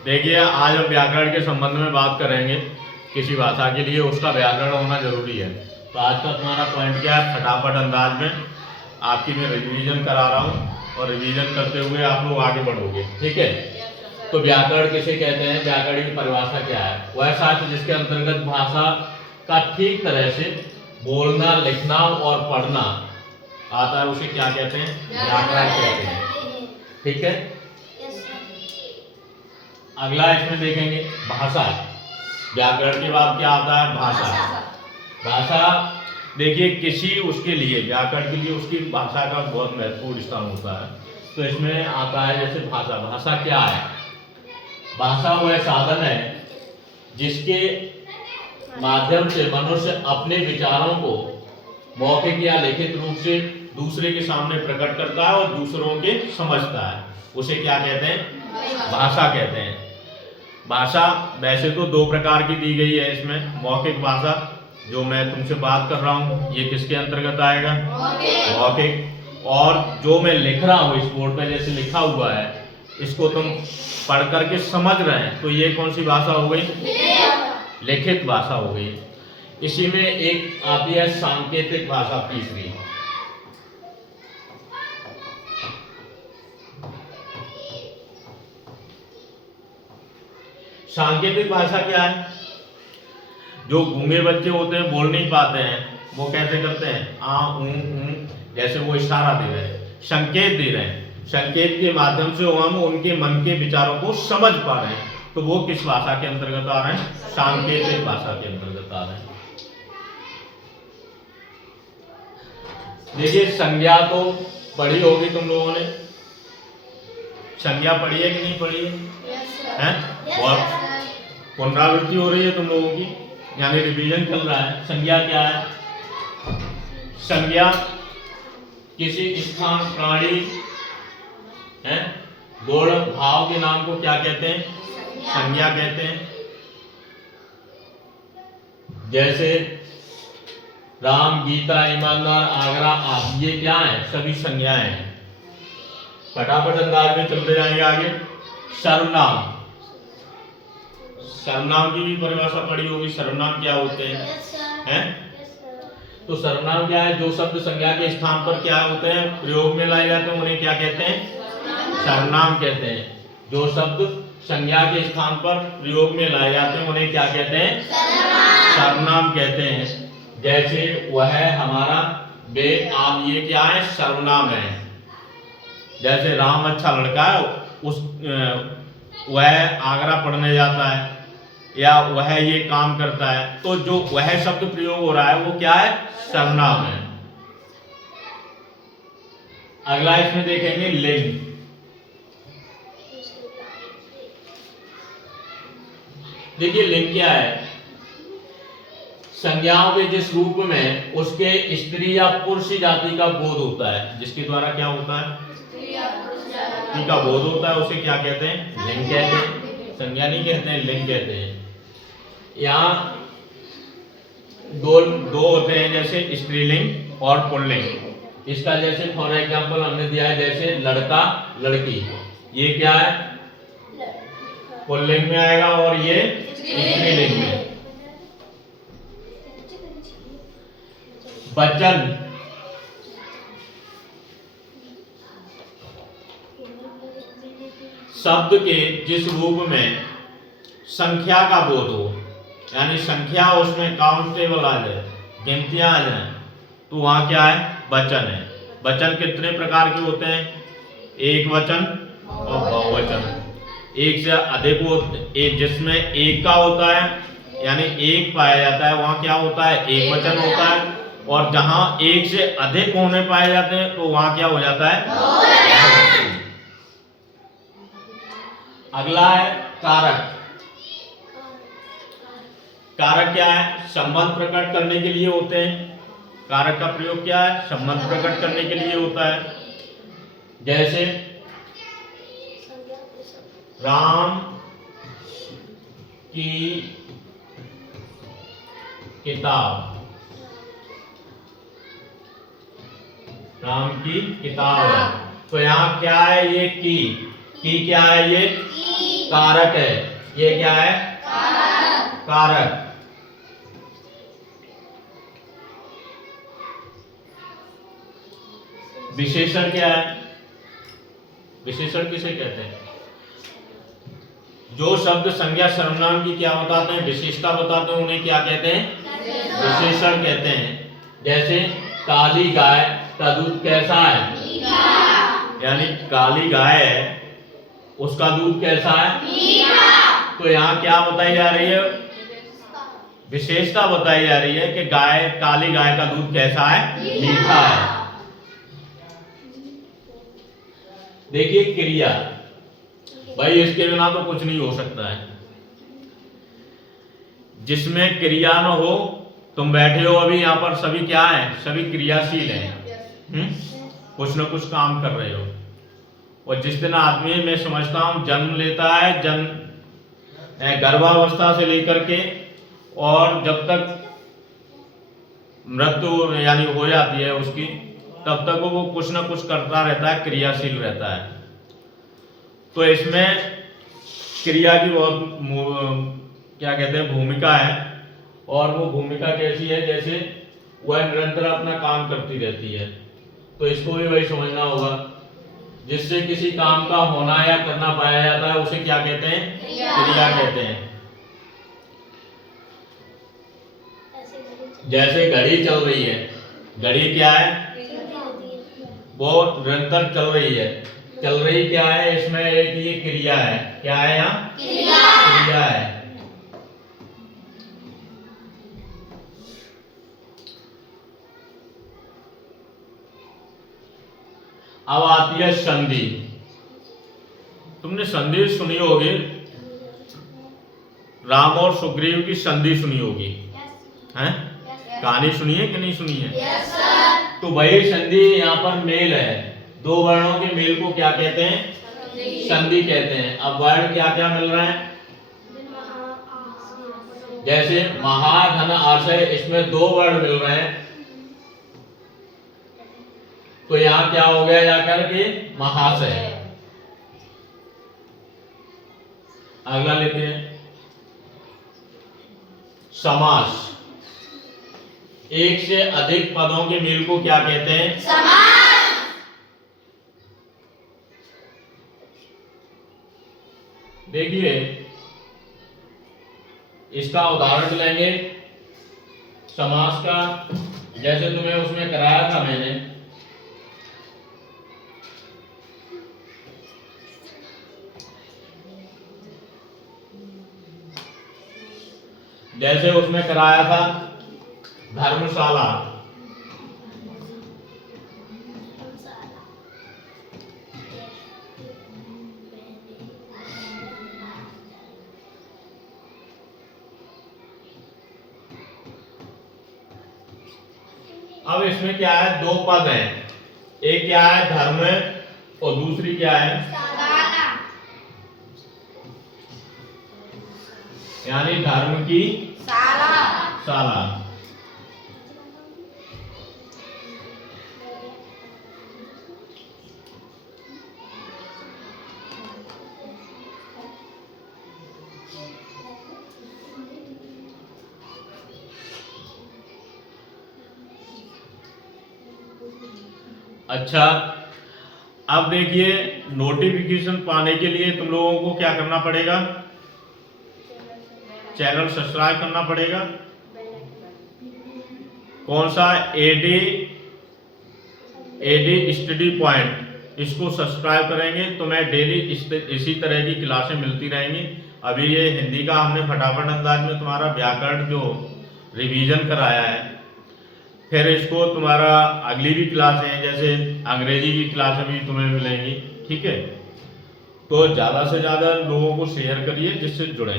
देखिए, आज हम व्याकरण के संबंध में बात करेंगे। किसी भाषा के लिए उसका व्याकरण होना जरूरी है। तो आज का तुम्हारा पॉइंट क्या है, फटाफट अंदाज में आपकी मैं रिवीजन करा रहा हूँ और रिवीजन करते हुए आप लोग आगे बढ़ोगे, ठीक है। तो व्याकरण किसे कहते हैं, व्याकरण की परिभाषा क्या है? वह शास्त्र जिसके अंतर्गत भाषा का ठीक तरह से बोलना, लिखना और पढ़ना आता है, उसे क्या कहते हैं? व्याकरण कहते हैं, ठीक है। अगला इसमें देखेंगे भाषा। व्याकरण के बाद क्या आता है? भाषा। भाषा देखिए, किसी उसके लिए, व्याकरण के लिए उसकी भाषा का बहुत महत्वपूर्ण स्थान होता है। तो इसमें आता है जैसे भाषा। भाषा क्या है? भाषा वह साधन है जिसके माध्यम से मनुष्य अपने विचारों को मौखिक या लिखित रूप से दूसरे के सामने प्रकट करता है और दूसरों के समझता है। उसे क्या कहते हैं? भाषा कहते हैं। भाषा वैसे तो दो प्रकार की दी गई है इसमें। मौखिक भाषा, जो मैं तुमसे बात कर रहा हूँ, ये किसके अंतर्गत आएगा? मौखिक। और जो मैं लिख रहा हूँ इस बोर्ड पे जैसे लिखा हुआ है, इसको तुम पढ़ करके समझ रहे हैं, तो ये कौन सी भाषा हो गई? लिखित भाषा हो गई। इसी में एक आती है सांकेतिक भाषा, तीसरी। सांकेतिक भाषा क्या है? जो गूंगे बच्चे होते हैं, बोल नहीं पाते हैं, वो कैसे करते हैं? आ ऊ, जैसे वो इशारा दे रहे हैं, संकेत दे रहे हैं। संकेत के माध्यम से हम उनके मन के विचारों को समझ पा रहे हैं। तो वो किस भाषा के अंतर्गत आ रहे हैं? सांकेतिक भाषा के अंतर्गत आ रहे हैं। देखिए, संज्ञा तो पढ़ी होगी तुम लोगों ने। संज्ञा पढ़ी है कि नहीं पढ़ी है? हैं? और पुनरावृत्ति हो रही है तुम लोगों की, यानी रिवीजन चल रहा है। संज्ञा क्या है? संज्ञा किसी स्थान, प्राणी, हैं, गुण, भाव के नाम को क्या कहते हैं? संज्ञा कहते हैं। जैसे राम, गीता, ईमानदार, आगरा, आप, ये क्या है? सभी संज्ञाएं हैं। फटाफट अंदाज में चलते जाएंगे आगे। सर्वनाम। सर्वनाम की भी परिभाषा पढ़ी होगी। सर्वनाम क्या होते हैं? तो सर्वनाम क्या है? जो शब्द संज्ञा के स्थान पर क्या होते हैं? प्रयोग में लाए जाते हैं, उन्हें क्या कहते हैं? सर्वनाम कहते हैं। जो शब्द संज्ञा के स्थान पर प्रयोग में लाए जाते हैं, उन्हें क्या कहते हैं? सर्वनाम कहते हैं। जैसे वह, हमारा, वे, आप, ये क्या है? सर्वनाम है। जैसे राम अच्छा लड़का है, वह आगरा पढ़ने जाता है, या वह ये काम करता है, तो जो वह शब्द प्रयोग हो रहा है वो क्या है? सर्वनाम है। अगला इसमें देखेंगे लिंग। देखिए, लिंग क्या है? संज्ञाओं के जिस रूप में उसके स्त्री या पुरुष जाति का बोध होता है, जिसके द्वारा क्या होता है? स्त्री का बोध होता है, उसे क्या कहते हैं? लिंग कहते हैं। संज्ञा नहीं कहते हैं, लिंग कहते हैं। यहाँ दो होते हैं, जैसे स्त्रीलिंग और पुल्लिंग। इसका जैसे फॉर एग्जांपल हमने दिया है, जैसे लड़का, लड़की, ये क्या है? पुल्लिंग में आएगा और ये स्त्रीलिंग में। वचन, शब्द के जिस रूप में संख्या का बोध हो, यानी संख्या उसमें काउंटेबल आ जाए, गिनतियां आ जाए, तो वहां क्या है? वचन है। वचन कितने प्रकार के होते हैं? एक वचन और बहुवचन। एक से अधिक एक, जिसमें एक का होता है, यानी एक पाया जाता है, वहां क्या होता है? एक वचन होता है। और जहां एक से अधिक होने पाए जाते हैं, तो वहां क्या हो जाता है? बहुवचन। अगला है कारक। कारक क्या है? संबंध प्रकट करने के लिए होते हैं। कारक का प्रयोग क्या है? संबंध प्रकट करने के लिए होता है। जैसे राम की किताब, राम की किताब है, तो यहाँ क्या है? ये की क्या है? ये कारक है। ये क्या है? कारक। विशेषण क्या है? विशेषण किसे कहते हैं? जो शब्द संज्ञा सर्वनाम की क्या बताते हैं? विशेषता बताते हैं, उन्हें क्या कहते हैं? विशेषण कहते हैं। जैसे काली गाय का दूध कैसा है? मीठा। यानी काली गाय है, उसका दूध कैसा है? मीठा। तो यहाँ क्या बताई जा रही है? विशेषता बताई जा रही है कि गाय, काली गाय का दूध कैसा है? मीठा है। देखिए क्रिया, भाई इसके बिना तो कुछ नहीं हो सकता है। जिसमें क्रिया न हो, तुम बैठे हो अभी यहाँ पर, सभी क्या है? सभी क्रियाशील हैं, कुछ न कुछ काम कर रहे हो। और जिस दिन आदमी, मैं समझता हूँ, जन्म लेता है, गर्भावस्था से लेकर के और जब तक मृत्यु यानी हो जाती है उसकी, तब तक वो कुछ न कुछ करता रहता है, क्रियाशील रहता है। तो इसमें क्रिया की बहुत क्या कहते हैं, भूमिका है। और वो भूमिका कैसी है? जैसे वह निरंतर अपना काम करती रहती है। तो इसको भी वही समझना होगा। जिससे किसी काम का होना या करना पाया जाता है, उसे क्या कहते हैं? क्रिया कहते हैं। जैसे घड़ी चल रही है, घड़ी क्या है? वो निरंतर चल रही है। चल रही क्या है? इसमें एक ये क्रिया है। क्या है यहाँ? क्रिया है। अब आती है संधि। तुमने संधि सुनी होगी, राम और सुग्रीव की संधि सुनी होगी, हैं? कहानी सुनी है कि नहीं सुनी है? yes, तो वही संधि यहाँ पर मेल है। दो वर्णों के मेल को क्या कहते हैं? संधि कहते हैं। अब वर्ण क्या क्या मिल रहा है? जैसे महा, धन, आशय, इसमें दो वर्ण मिल रहे हैं। तो यहाँ क्या हो गया जाकर के? महाशय। अगला लेते हैं समास। एक से अधिक पदों के मेल को क्या कहते हैं? समास। देखिए इसका उदाहरण लेंगे समास का, जैसे तुम्हें उसमें कराया था मैंने। जैसे उसमें कराया था धर्मशाला। अब इसमें क्या है? दो पद हैं। एक क्या है? धर्म, और दूसरी क्या है? यानी धर्म की शाला। अच्छा, अब देखिए नोटिफिकेशन पाने के लिए तुम लोगों को क्या करना पड़ेगा? चैनल सब्सक्राइब करना पड़ेगा। कौन सा? एडी स्टडी पॉइंट, इसको सब्सक्राइब करेंगे तो मैं डेली इसी तरह की क्लासें मिलती रहेंगी। अभी ये हिंदी का हमने फटाफट अंदाज में तुम्हारा व्याकरण जो रिवीजन कराया है, फिर इसको तुम्हारा अगली भी क्लासें हैं, जैसे अंग्रेजी की क्लासें भी तुम्हें मिलेंगी, ठीक है? तो ज़्यादा से ज़्यादा लोगों को शेयर करिए जिससे जुड़ें।